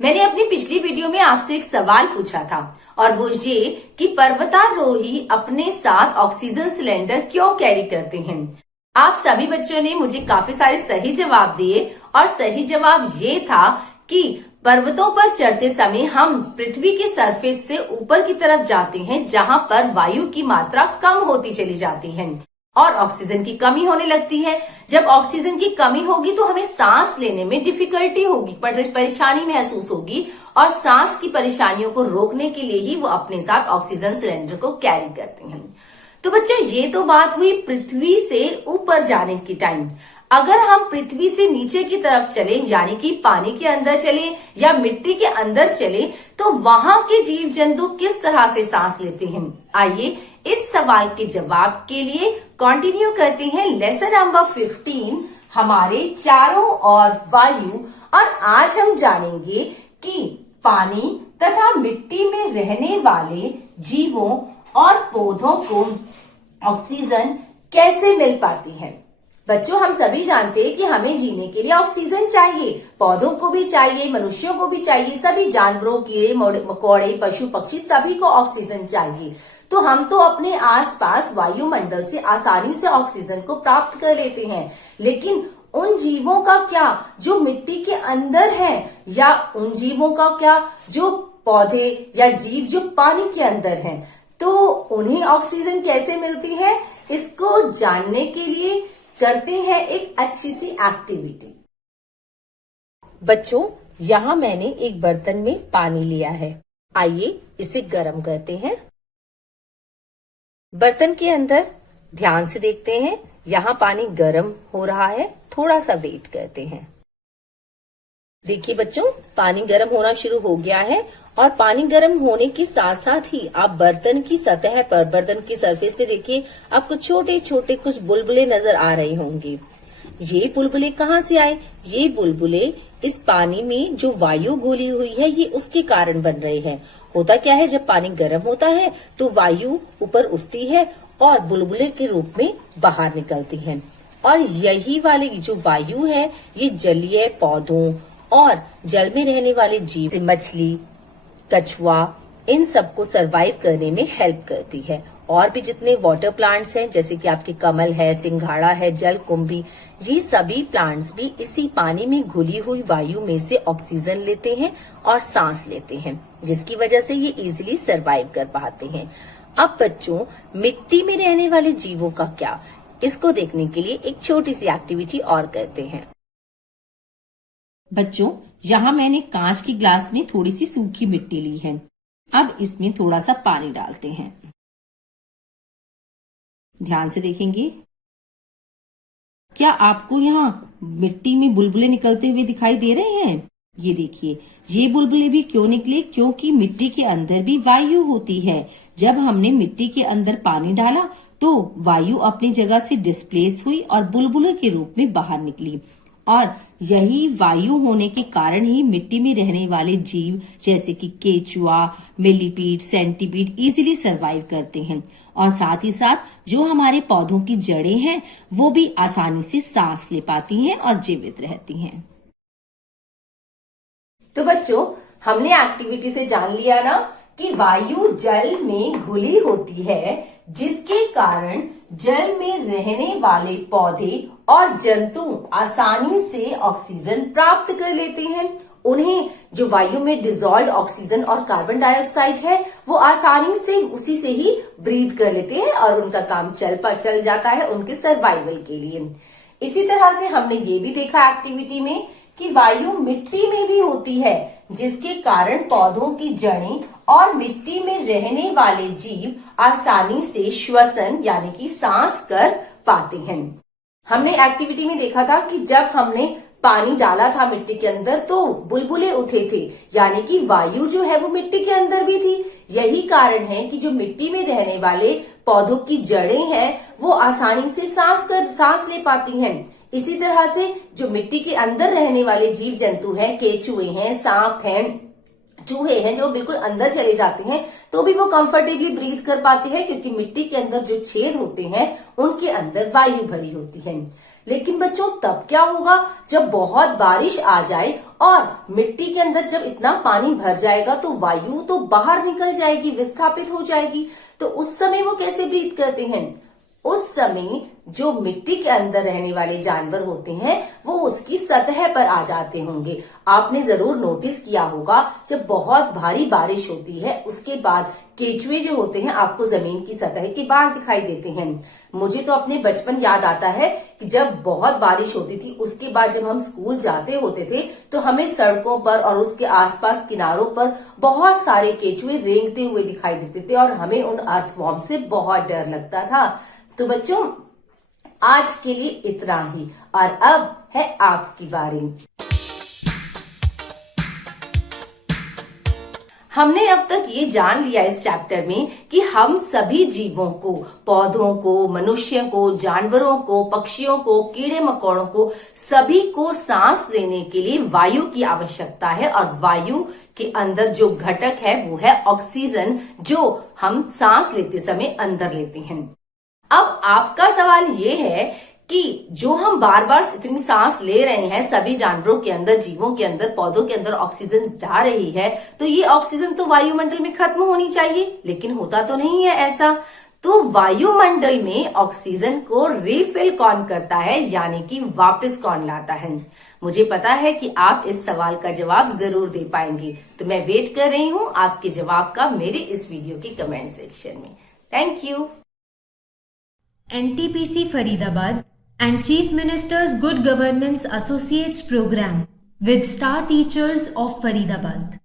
मैंने अपनी पिछली वीडियो में आपसे एक सवाल पूछा था और वो ये कि पर्वतारोही अपने साथ ऑक्सीजन सिलेंडर क्यों कैरी करते हैं। आप सभी बच्चों ने मुझे काफी सारे सही जवाब दिए और सही जवाब ये था कि पर्वतों पर चढ़ते समय हम पृथ्वी के सरफेस से ऊपर की तरफ जाते हैं जहां पर वायु की मात्रा कम होती चली जाती है और ऑक्सीजन की कमी होने लगती है। जब ऑक्सीजन की कमी होगी तो हमें सांस लेने में डिफिकल्टी होगी, परेशानी महसूस होगी और सांस की परेशानियों को रोकने के लिए ही वो अपने साथ ऑक्सीजन सिलेंडर को कैरी करते हैं। तो बच्चों, ये तो बात हुई पृथ्वी से ऊपर जाने की टाइम। अगर हम पृथ्वी से नीचे की तरफ चले, यानी कि पानी के अंदर चले या मिट्टी के अंदर चले, तो वहां के जीव जंतु किस तरह से सांस लेते हैं। आइए इस सवाल के जवाब के लिए कंटिन्यू करते हैं लेसन नंबर 15, हमारे चारों ओर वायु। और आज हम जानेंगे कि पानी तथा मिट्टी में रहने वाले जीवों और पौधों को ऑक्सीजन कैसे मिल पाती है। बच्चों, हम सभी जानते हैं कि हमें जीने के लिए ऑक्सीजन चाहिए, पौधों को भी चाहिए, मनुष्यों को भी चाहिए, सभी जानवरों, कीड़े मकोड़े, पशु पक्षी, सभी को ऑक्सीजन चाहिए। तो हम तो अपने आसपास वायुमंडल से आसानी से ऑक्सीजन को प्राप्त कर लेते हैं, लेकिन उन जीवों का क्या जो मिट्टी के अंदर हैं, या उन जीवों का क्या जो पौधे या जीव जो पानी के अंदर हैं, तो उन्हें ऑक्सीजन कैसे मिलती है, इसको जानने के लिए करते हैं एक अच्छी सी एक्टिविटी। बच्चों, यहाँ मैंने एक बर्तन में पानी लिया है। आइए इसे गर्म करते हैं। बर्तन के अंदर ध्यान से देखते हैं, यहाँ पानी गर्म हो रहा है। थोड़ा सा वेट करते हैं। देखिए बच्चों, पानी गर्म होना शुरू हो गया है और पानी गर्म होने के साथ साथ ही आप बर्तन की सतह पर, बर्तन की सरफेस पे देखिए, आपको छोटे छोटे कुछ बुलबुले नजर आ रहे होंगे। ये बुलबुले कहाँ से आए? ये बुलबुले इस पानी में जो वायु घुली हुई है, ये उसके कारण बन रहे हैं। होता क्या है, जब पानी गर्म होता है तो वायु ऊपर उठती है और बुलबुले के रूप में बाहर निकलती है। और यही वाली जो वायु है, ये जलीय पौधों और जल में रहने वाले जीव, मछली, कछुआ, इन सबको सरवाइव करने में हेल्प करती है। और भी जितने वाटर प्लांट्स हैं, जैसे कि आपके कमल है, सिंघाड़ा है, जलकुंभी, ये सभी प्लांट्स भी इसी पानी में घुली हुई वायु में से ऑक्सीजन लेते हैं और सांस लेते हैं, जिसकी वजह से ये इजीली सरवाइव कर पाते हैं। अब बच्चों, मिट्टी में रहने वाले जीवों का क्या, इसको देखने के लिए एक छोटी सी एक्टिविटी और करते हैं। बच्चों, यहाँ मैंने कांच की ग्लास में थोड़ी सी सूखी मिट्टी ली है। अब इसमें थोड़ा सा पानी डालते हैं। ध्यान से देखेंगे, क्या आपको यहाँ मिट्टी में बुलबुले निकलते हुए दिखाई दे रहे हैं? ये देखिए, ये बुलबुले भी क्यों निकले? क्योंकि मिट्टी के अंदर भी वायु होती है। जब हमने मिट्टी के अंदर पानी डाला तो वायु अपनी जगह से डिस्प्लेस हुई और बुलबुले के रूप में बाहर निकली। और यही वायु होने के कारण ही मिट्टी में रहने वाले जीव जैसे कि केचुआ, मिलीपीड, सेंटीपीड इजीली सरवाइव करते हैं। और साथ ही साथ जो हमारे पौधों की जड़ें हैं, वो भी आसानी से सांस ले पाती हैं और जीवित रहती हैं। तो बच्चों, हमने एक्टिविटी से जान लिया ना कि वायु जल में घुली होती है, जिसके कारण जल में रहने वाले पौधे और जंतु आसानी से ऑक्सीजन प्राप्त कर लेते हैं। उन्हें जो वायु में डिसॉल्व ऑक्सीजन और कार्बन डाइऑक्साइड है, वो आसानी से उसी से ही ब्रीथ कर लेते हैं और उनका काम चल जाता है उनके सर्वाइवल के लिए। इसी तरह से हमने ये भी देखा एक्टिविटी में कि वायु मिट्टी में भी होती है, जिसके कारण पौधों की जड़ें और मिट्टी में रहने वाले जीव आसानी से श्वसन यानी कि सांस कर पाते हैं। हमने एक्टिविटी में देखा था कि जब हमने पानी डाला था मिट्टी के अंदर तो बुलबुले उठे थे, यानी कि वायु जो है वो मिट्टी के अंदर भी थी। यही कारण है कि जो मिट्टी में रहने वाले पौधों की जड़ें हैं, वो आसानी से सांस ले पाती हैं। इसी तरह से जो मिट्टी के अंदर रहने वाले जीव जंतु हैं, केचुए हैं, सांप हैं, चूहे हैं, जो बिल्कुल अंदर चले जाते हैं तो भी वो कंफर्टेबली ब्रीथ कर पाते हैं, क्योंकि मिट्टी के अंदर जो छेद होते हैं उनके अंदर वायु भरी होती है। लेकिन बच्चों तब क्या होगा जब बहुत बारिश आ जाए और मिट्टी के अंदर जब इतना पानी भर जाएगा तो वायु तो बाहर निकल जाएगी, विस्थापित हो जाएगी। तो उस समय वो कैसे ब्रीथ करते हैं? उस समय जो मिट्टी के अंदर रहने वाले जानवर होते हैं वो उसकी सतह पर आ जाते होंगे। आपने जरूर नोटिस किया होगा जब बहुत भारी बारिश होती है उसके बाद केचुए जो होते हैं आपको जमीन की सतह के बाहर दिखाई देते हैं। मुझे तो अपने बचपन याद आता है कि जब बहुत बारिश होती थी उसके बाद जब हम स्कूल जाते होते थे तो हमें सड़कों पर और उसके आसपास किनारों पर बहुत सारे केचुए रेंगते हुए दिखाई देते थे और हमें उन अर्थवॉर्म से बहुत डर लगता था। तो बच्चों आज के लिए इतना ही और अब है आपकी बारी। हमने अब तक ये जान लिया इस चैप्टर में कि हम सभी जीवों को, पौधों को, मनुष्य को, जानवरों को, पक्षियों को, कीड़े मकोड़ों को, सभी को सांस लेने के लिए वायु की आवश्यकता है और वायु के अंदर जो घटक है वो है ऑक्सीजन, जो हम सांस लेते समय अंदर लेते हैं। अब आपका सवाल ये है कि जो हम बार बार इतनी सांस ले रहे हैं, सभी जानवरों के अंदर, जीवों के अंदर, पौधों के अंदर ऑक्सीजन जा रही है, तो ये ऑक्सीजन तो वायुमंडल में खत्म होनी चाहिए, लेकिन होता तो नहीं है ऐसा। तो वायुमंडल में ऑक्सीजन को रिफिल कौन करता है, यानी कि वापस कौन लाता है? मुझे पता है कि आप इस सवाल का जवाब जरूर दे पाएंगे, तो मैं वेट कर रही हूं आपके जवाब का मेरे इस वीडियो के कमेंट सेक्शन में। Thank you. NTPC Faridabad and Chief Minister's Good Governance Associates Program with Star Teachers of Faridabad.